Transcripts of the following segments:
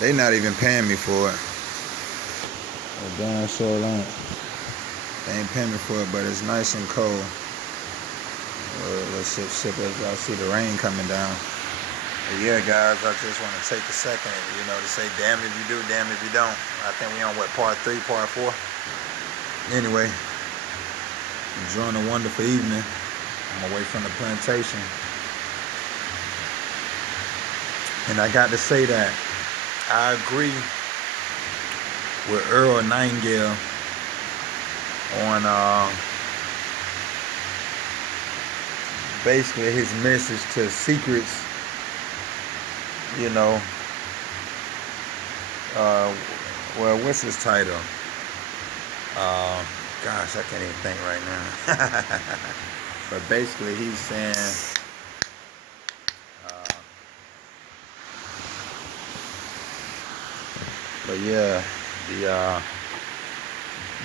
They not even paying me for it. Damn sure ain't. They ain't paying me for it, but it's nice and cold. Let's sip as y'all see the rain coming down. But yeah, guys, I just want to take a second, to say damn if you do, damn if you don't. I think we on part 3, part 4. Anyway, enjoying a wonderful evening. I'm away from the plantation. And I got to say that I agree with Earl Nightingale on basically his message to secrets, well, what's his title? Gosh, I can't even think right now. But basically he's saying but yeah,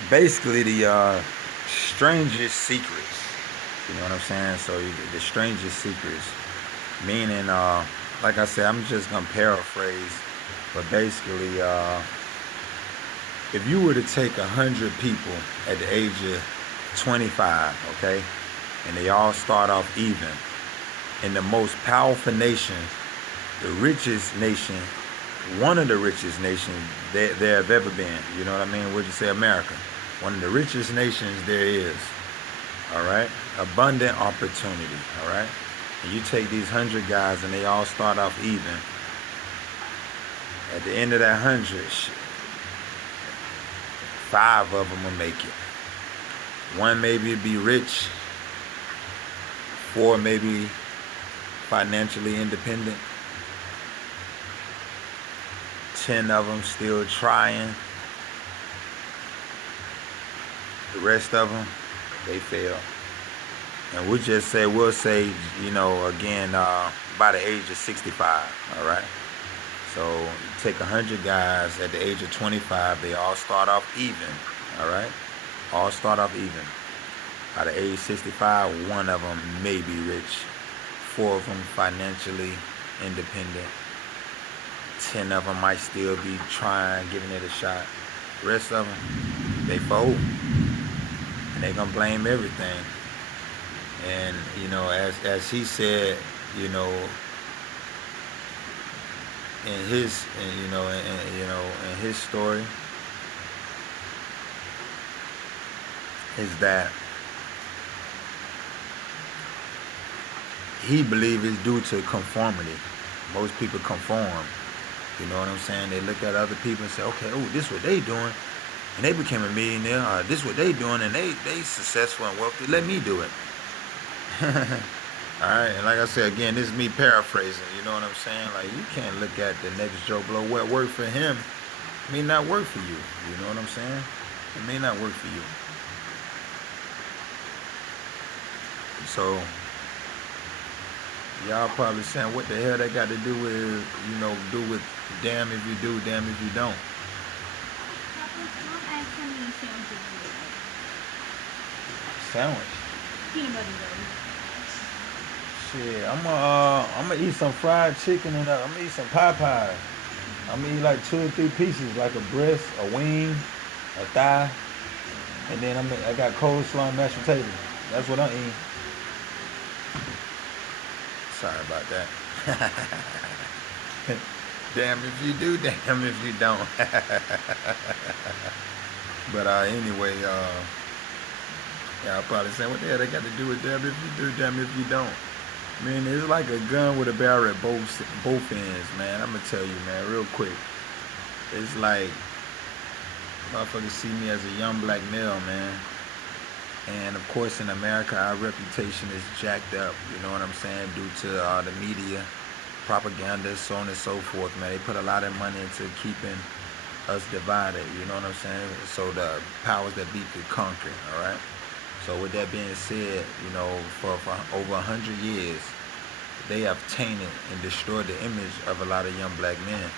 basically the strangest secrets. You know what I'm saying? So the strangest secrets, meaning, like I said, I'm just gonna paraphrase, but basically, if you were to take 100 people at the age of 25, okay, and they all start off even, in the most powerful nation, the richest nation, one of the richest nations there have ever been. You know what I mean? Would you say America? One of the richest nations there is. All right? Abundant opportunity. All right? And you take these 100 guys and they all start off even. At the end of that 100, 5 of them will make it. 1 maybe be rich. 4 maybe financially independent. 10 of them still trying. The rest of them, they fail. And we'll say, again, by the age of 65, all right? So you take 100 guys at the age of 25, they all start off even, all right? All start off even. By the age 65, 1 of them may be rich. 4 of them financially independent. 10 of them might still be trying, giving it a shot. The rest of them, they fold. And they gonna blame everything. And, as he said, in his, in his story, is that he believes it's due to conformity. Most people conform. You know what I'm saying? They look at other people and say, okay, oh, this is what they doing, and they became a millionaire. This is what they doing, and they successful and wealthy. Let me do it. All right, and like I said, again, this is me paraphrasing. You know what I'm saying? Like, you can't look at the next Joe Blow. What worked for him may not work for you. You know what I'm saying? It may not work for you. So y'all probably saying, what the hell that got to do with, do with damn if you do, damn if you don't. Sandwich? Peanut butter though. Shit, I'm gonna eat some fried chicken and I'm gonna eat some Popeyes. I'm gonna eat like 2 or 3 pieces, like a breast, a wing, a thigh, and then I got coleslaw and mashed potatoes. That's what I'm eating. Sorry about that. Damn if you do, damn if you don't. But anyway, y'all probably saying, what the hell they got to do with damn if you do, damn if you don't? Man, it's like a gun with a barrel at both ends, man. I'm gonna tell you, man, real quick. It's like motherfuckers see me as a young black male, man. And of course, in America, our reputation is jacked up. You know what I'm saying? Due to the media, propaganda, so on and so forth, man. They put a lot of money into keeping us divided. You know what I'm saying? So the powers that be could conquer. All right. So with that being said, for over 100 years, they have tainted and destroyed the image of a lot of young black men.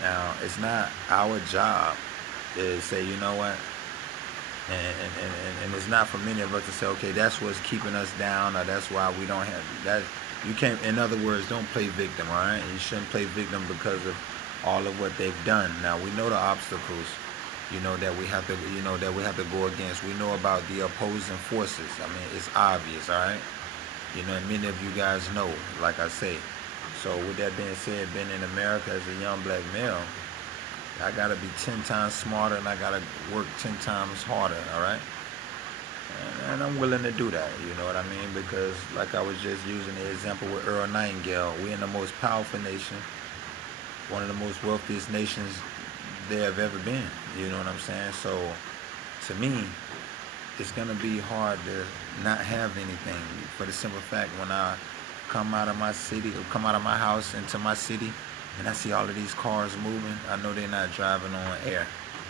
Now, it's not our job to say, you know what, and it's not for many of us to say, okay, that's what's keeping us down, or that's why we don't have that. You can't, in other words, don't play victim, all right? You shouldn't play victim because of all of what they've done. Now we know the obstacles, that we have to, go against. We know about the opposing forces. I mean, it's obvious, all right. And many of you guys know, like I say. So with that being said, being in America as a young black male, I gotta be 10 times smarter and I gotta work 10 times harder, all right. And I'm willing to do that, you know what I mean? Because like I was just using the example with Earl Nightingale, we're in the most powerful nation, one of the most wealthiest nations there have ever been. You know what I'm saying? So to me, it's gonna be hard to not have anything, for the simple fact, when I come out of my city, or come out of my house into my city, and I see all of these cars moving, I know they're not driving on air.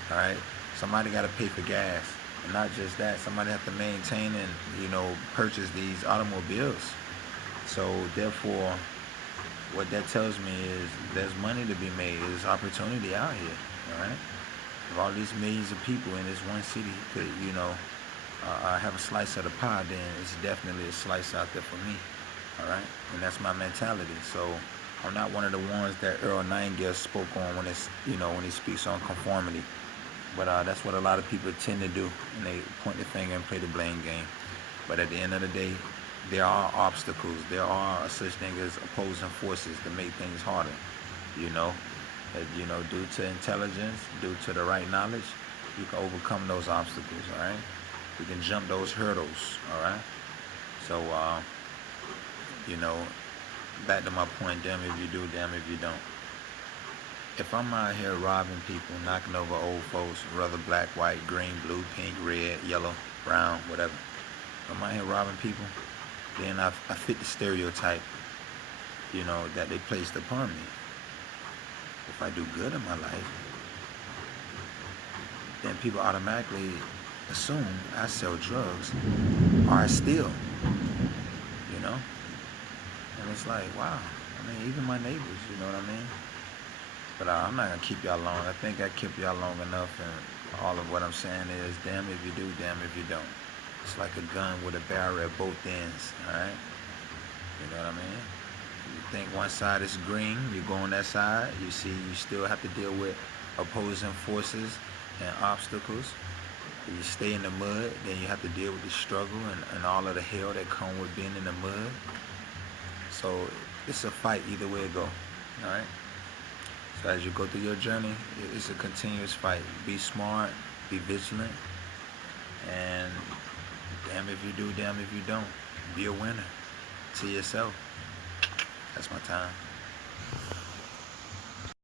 All right, somebody got to pay for gas, and not just that, somebody have to maintain and purchase these automobiles. So therefore, what that tells me is there's money to be made. There's opportunity out here. All right, if all these millions of people in this one city could have a slice of the pie, then it's definitely a slice out there for me. All right, and that's my mentality. So I'm not one of the ones that Earl Nightingale spoke on when when he speaks on conformity. But that's what a lot of people tend to do, and they point the finger and play the blame game. But at the end of the day, there are obstacles. There are such thing as opposing forces to make things harder. You know, due to intelligence, due to the right knowledge, you can overcome those obstacles. All right, you can jump those hurdles. All right. So, back to my point, damn if you do, damn if you don't. If I'm out here robbing people, knocking over old folks, whether black, white, green, blue, pink, red, yellow, brown, whatever, if I'm out here robbing people, then I fit the stereotype, that they placed upon me. If I do good in my life, then people automatically assume I sell drugs or I steal, you know? And it's like, wow. I mean, even my neighbors, you know what I mean? But I'm not going to keep y'all long. I think I kept y'all long enough, and all of what I'm saying is, damn if you do, damn if you don't. It's like a gun with a barrel at both ends, all right? You know what I mean? You think one side is green, you go on that side, you see you still have to deal with opposing forces and obstacles. If you stay in the mud, then you have to deal with the struggle and all of the hell that come with being in the mud. So it's a fight either way it go, all right? So as you go through your journey, it's a continuous fight. Be smart, be vigilant, and damn if you do, damn if you don't. Be a winner to yourself. That's my time.